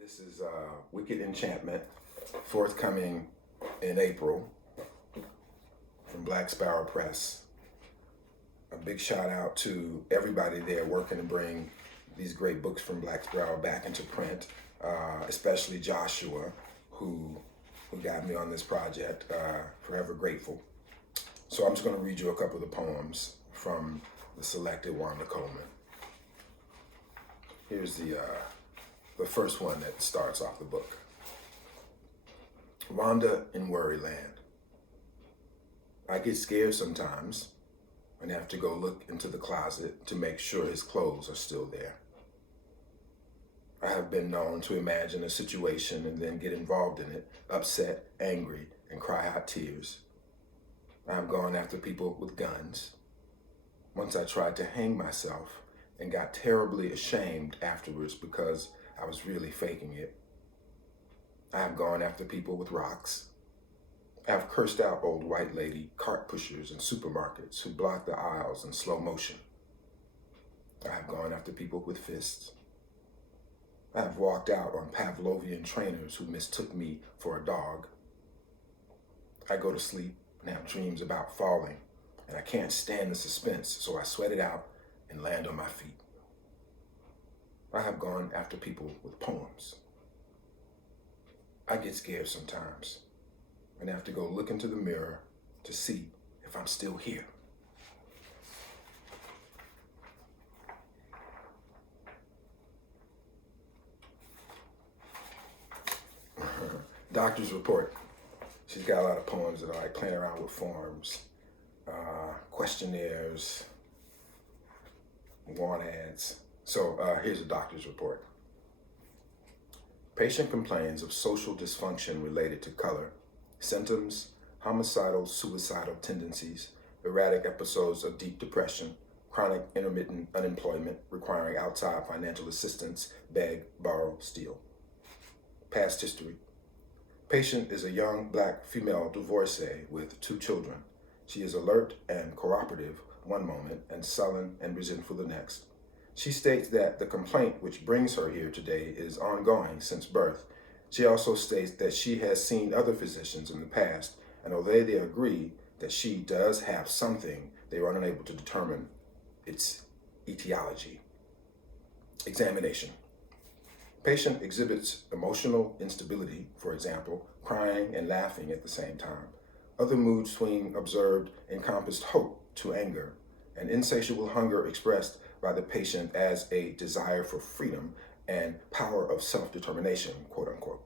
This is Wicked Enchantment, forthcoming in April from Black Sparrow Press. A big shout out to everybody there working to bring these great books from Black Sparrow back into print, especially Joshua, who got me on this project. Forever grateful. So I'm just going to read you a couple of the poems from the selected Wanda Coleman. Here's the first one that starts off the book. Wanda in Worryland. I get scared sometimes and have to go look into the closet to make sure his clothes are still there. I have been known to imagine a situation and then get involved in it, upset, angry, and cry out tears. I have gone after people with guns. Once I tried to hang myself and got terribly ashamed afterwards because I was really faking it. I have gone after people with rocks. I have cursed out old white lady cart pushers in supermarkets who block the aisles in slow motion. I have gone after people with fists. I have walked out on Pavlovian trainers who mistook me for a dog. I go to sleep and have dreams about falling, and I can't stand the suspense, so I sweat it out and land on my feet. I have gone after people with poems. I get scared sometimes and have to go look into the mirror to see if I'm still here. Doctor's report. She's got a lot of poems that are like playing around with forms, questionnaires, want ads. So here's a doctor's report. Patient complains of social dysfunction related to color, symptoms, homicidal, suicidal tendencies, erratic episodes of deep depression, chronic intermittent unemployment requiring outside financial assistance, beg, borrow, steal. Past history. Patient is a young black female divorcee with 2 children. She is alert and cooperative one moment and sullen and resentful the next. She states that the complaint which brings her here today is ongoing since birth. She also states that she has seen other physicians in the past, and although they agree that she does have something, they are unable to determine its etiology. Examination. Patient exhibits emotional instability, for example, crying and laughing at the same time. Other mood swing observed encompassed hope to anger, and insatiable hunger expressed by the patient as a desire for freedom and power of self-determination, quote unquote.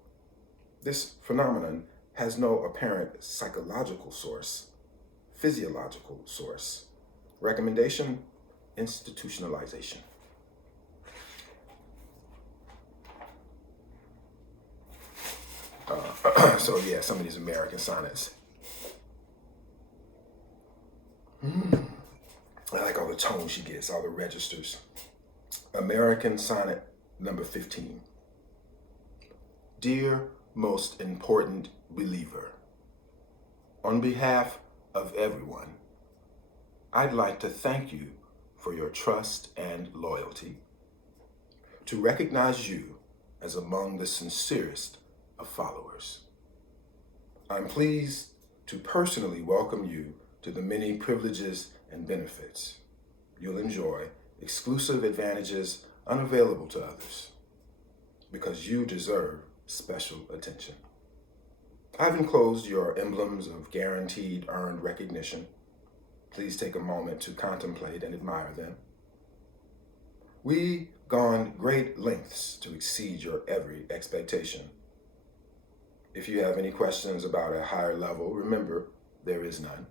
This phenomenon has no apparent psychological source, physiological source. Recommendation, institutionalization. So yeah, some of these American sonnets. I like all the tones she gets, all the registers. American Sonnet number 15. Dear most important believer, on behalf of everyone, I'd like to thank you for your trust and loyalty, to recognize you as among the sincerest of followers. I'm pleased to personally welcome you to the many privileges and benefits you'll enjoy, exclusive advantages unavailable to others, because you deserve special attention. I've enclosed your emblems of guaranteed earned recognition. Please take a moment to contemplate and admire them. We've gone great lengths to exceed your every expectation. If you have any questions about a higher level, remember, there is none.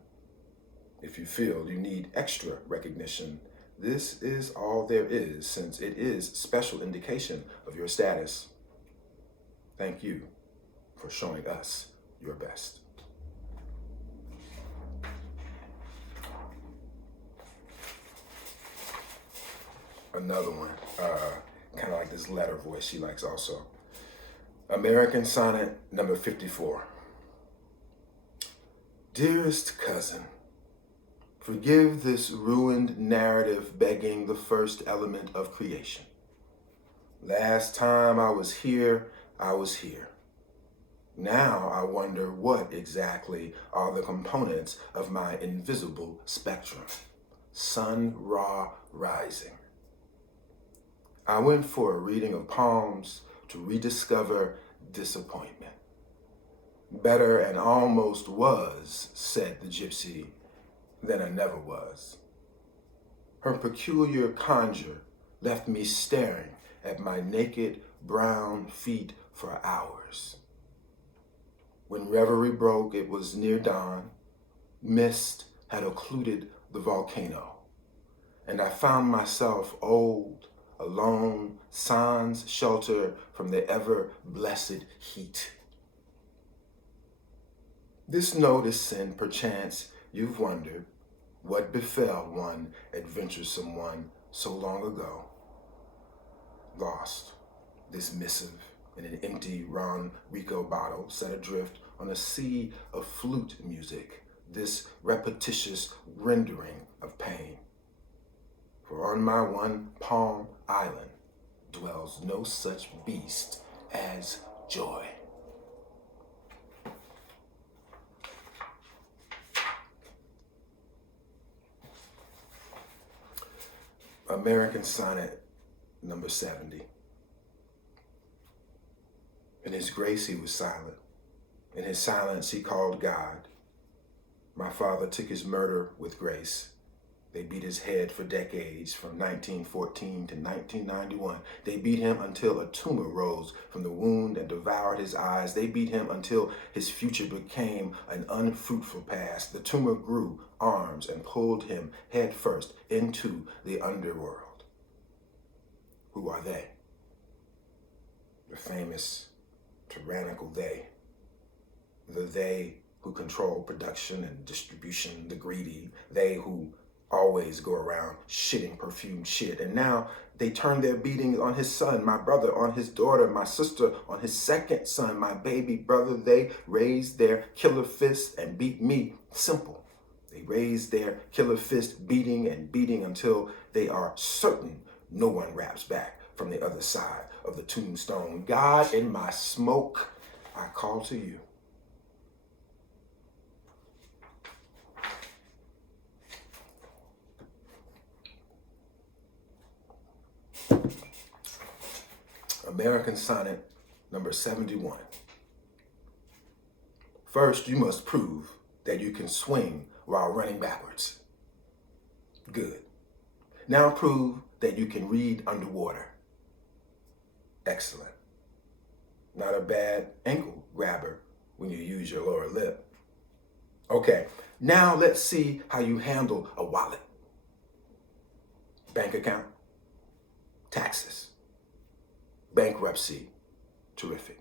If you feel you need extra recognition, this is all there is, since it is special indication of your status. Thank you for showing us your best. Another one, kind of like this letter voice she likes also. American Sonnet number 54. Dearest cousin, forgive this ruined narrative begging the first element of creation. Last time I was here, I was here. Now I wonder what exactly are the components of my invisible spectrum. Sun-Ra rising. I went for a reading of poems to rediscover disappointment. Better an almost was, said the gypsy, than a never was. Her peculiar conjure left me staring at my naked brown feet for hours. When reverie broke, it was near dawn. Mist had occluded the volcano, and I found myself old, alone, sans shelter from the ever-blessed heat. This note is sent, perchance you've wondered what befell one adventuresome one so long ago. Lost, this missive in an empty Ron Rico bottle set adrift on a sea of flute music, this repetitious rendering of pain. For on my one palm island dwells no such beast as joy. American Sonnet number 70. In his grace he was silent. In his silence he called God. My father took his murder with grace. They beat his head for decades, from 1914 to 1991. They beat him until a tumor rose from the wound and devoured his eyes. They beat him until his future became an unfruitful past. The tumor grew arms and pulled him headfirst into the underworld. Who are they? The famous tyrannical they. The they who control production and distribution, the greedy, they who always go around shitting perfumed shit. And now they turn their beatings on his son, my brother, on his daughter, my sister, on his second son, my baby brother. They raise their killer fists and beat me. Simple. They raise their killer fist, beating and beating until they are certain no one raps back from the other side of the tombstone. God, in my smoke, I call to you. American Sonnet number 71. First, you must prove that you can swing while running backwards. Good. Now prove that you can read underwater. Excellent. Not a bad ankle grabber when you use your lower lip. Okay, now let's see how you handle a wallet. Bank account, taxes, bankruptcy, terrific.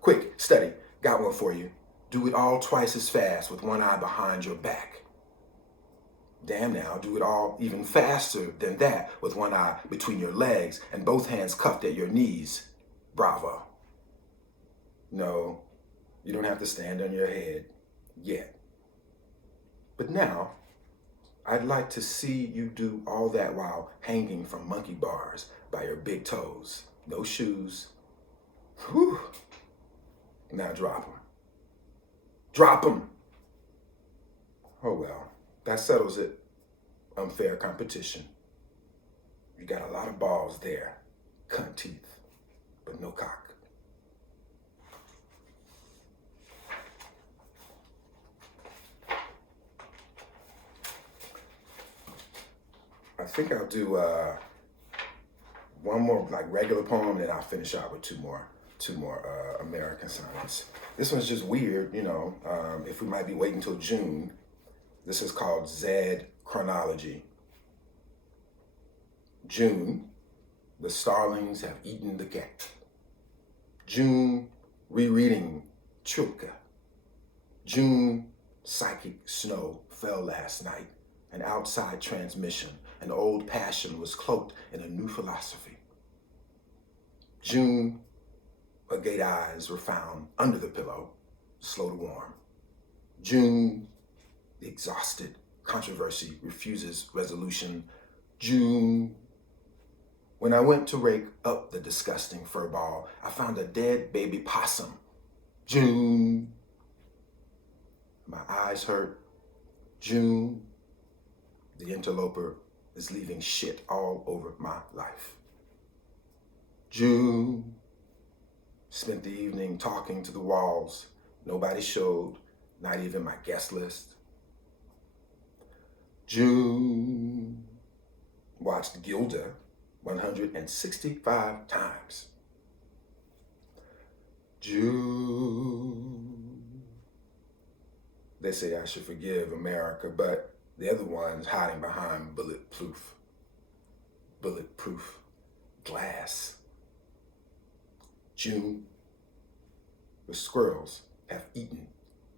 Quick, study, got one for you. Do it all twice as fast with one eye behind your back. Damn now, do it all even faster than that with one eye between your legs and both hands cuffed at your knees. Bravo. No, you don't have to stand on your head yet. But now, I'd like to see you do all that while hanging from monkey bars by your big toes. No shoes. Whew. Now drop them. Drop them. Oh well, that settles it. Unfair competition. You got a lot of balls there. Cunt teeth, but no cock. I think I'll do one more like regular poem, and then I'll finish out with two more American sonnets. This one's just weird, you know. If we might be waiting till June, this is called Z Chronology. June, the starlings have eaten the cat. June, rereading Chilka. June, psychic snow fell last night. An outside transmission, an old passion was cloaked in a new philosophy. June, agate eyes were found under the pillow, slow to warm. June, the exhausted controversy refuses resolution. June, When I went to rake up the disgusting fur ball, I found a dead baby possum. June. My eyes hurt. June. The interloper is leaving shit all over my life. June. Spent the evening talking to the walls. Nobody showed, not even my guest list. June. Watched Gilda 165 times. June. They say I should forgive America, but the other one's hiding behind bulletproof glass. June. The squirrels have eaten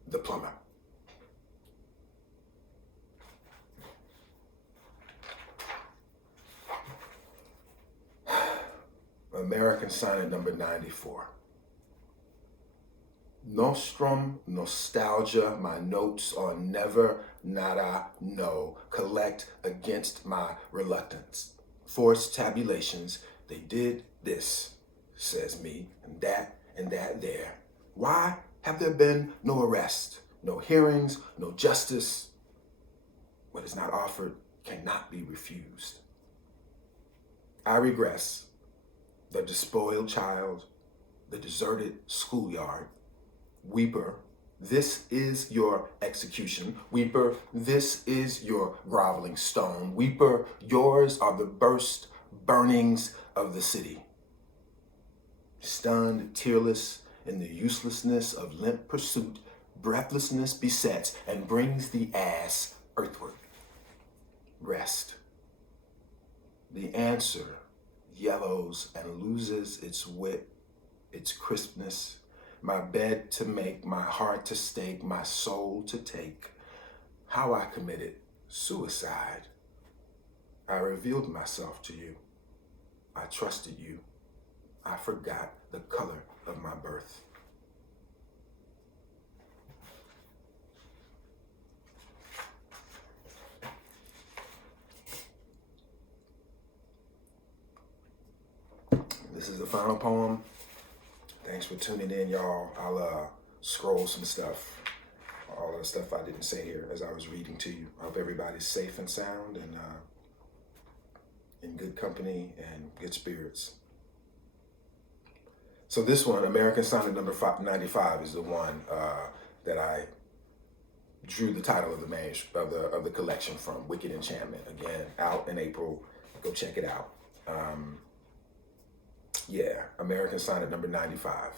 the plumber. American Sonnet number 94. Nostrum, nostalgia, my notes on never, nada, no, collect against my reluctance. Forced tabulations, they did this, says me, and that there. Why have there been no arrest, no hearings, no justice? What is not offered cannot be refused. I regress. The despoiled child, the deserted schoolyard. Weeper, this is your execution. Weeper, this is your groveling stone. Weeper, yours are the burst burnings of the city. Stunned, tearless, in the uselessness of limp pursuit, breathlessness besets and brings the ass earthward. Rest. The answer yellows and loses its wit, its crispness, my bed to make, my heart to stake, my soul to take. How I committed suicide. I revealed myself to you. I trusted you. I forgot the color of my birth. This is the final poem. Thanks for tuning in, y'all. I'll scroll some stuff, all the stuff I didn't say here as I was reading to you. I hope everybody's safe and sound and in good company and good spirits. So this one, American Sonnet number 95, is the one that I drew the title of the collection from. Wicked Enchantment, again, out in April. Go check it out. Yeah, American Sonnet number 95.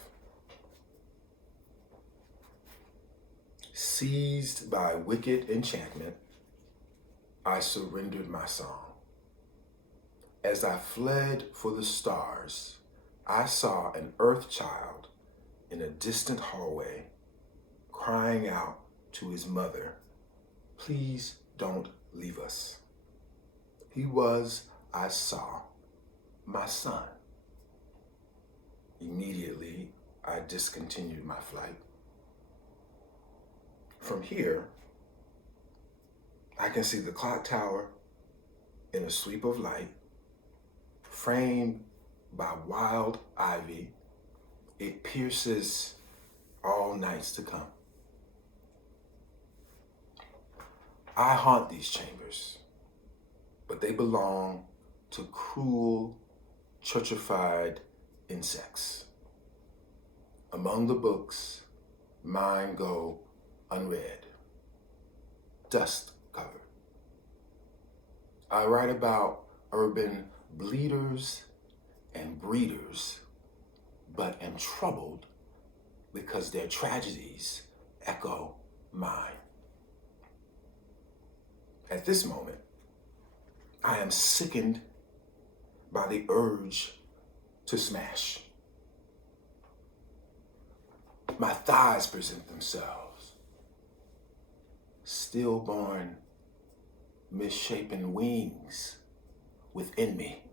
Seized by wicked enchantment, I surrendered my song. As I fled for the stars, I saw an earth child in a distant hallway crying out to his mother, "Please don't leave us." He was, I saw, my son. Immediately, I discontinued my flight. From here, I can see the clock tower in a sweep of light, framed by wild ivy. It pierces all nights to come. I haunt these chambers, but they belong to cruel, churchified insects. Among the books, mine go unread, dust covered. I write about urban bleeders and breeders, but am troubled because their tragedies echo mine. At this moment, I am sickened by the urge to smash. My thighs present themselves, stillborn, misshapen wings within me.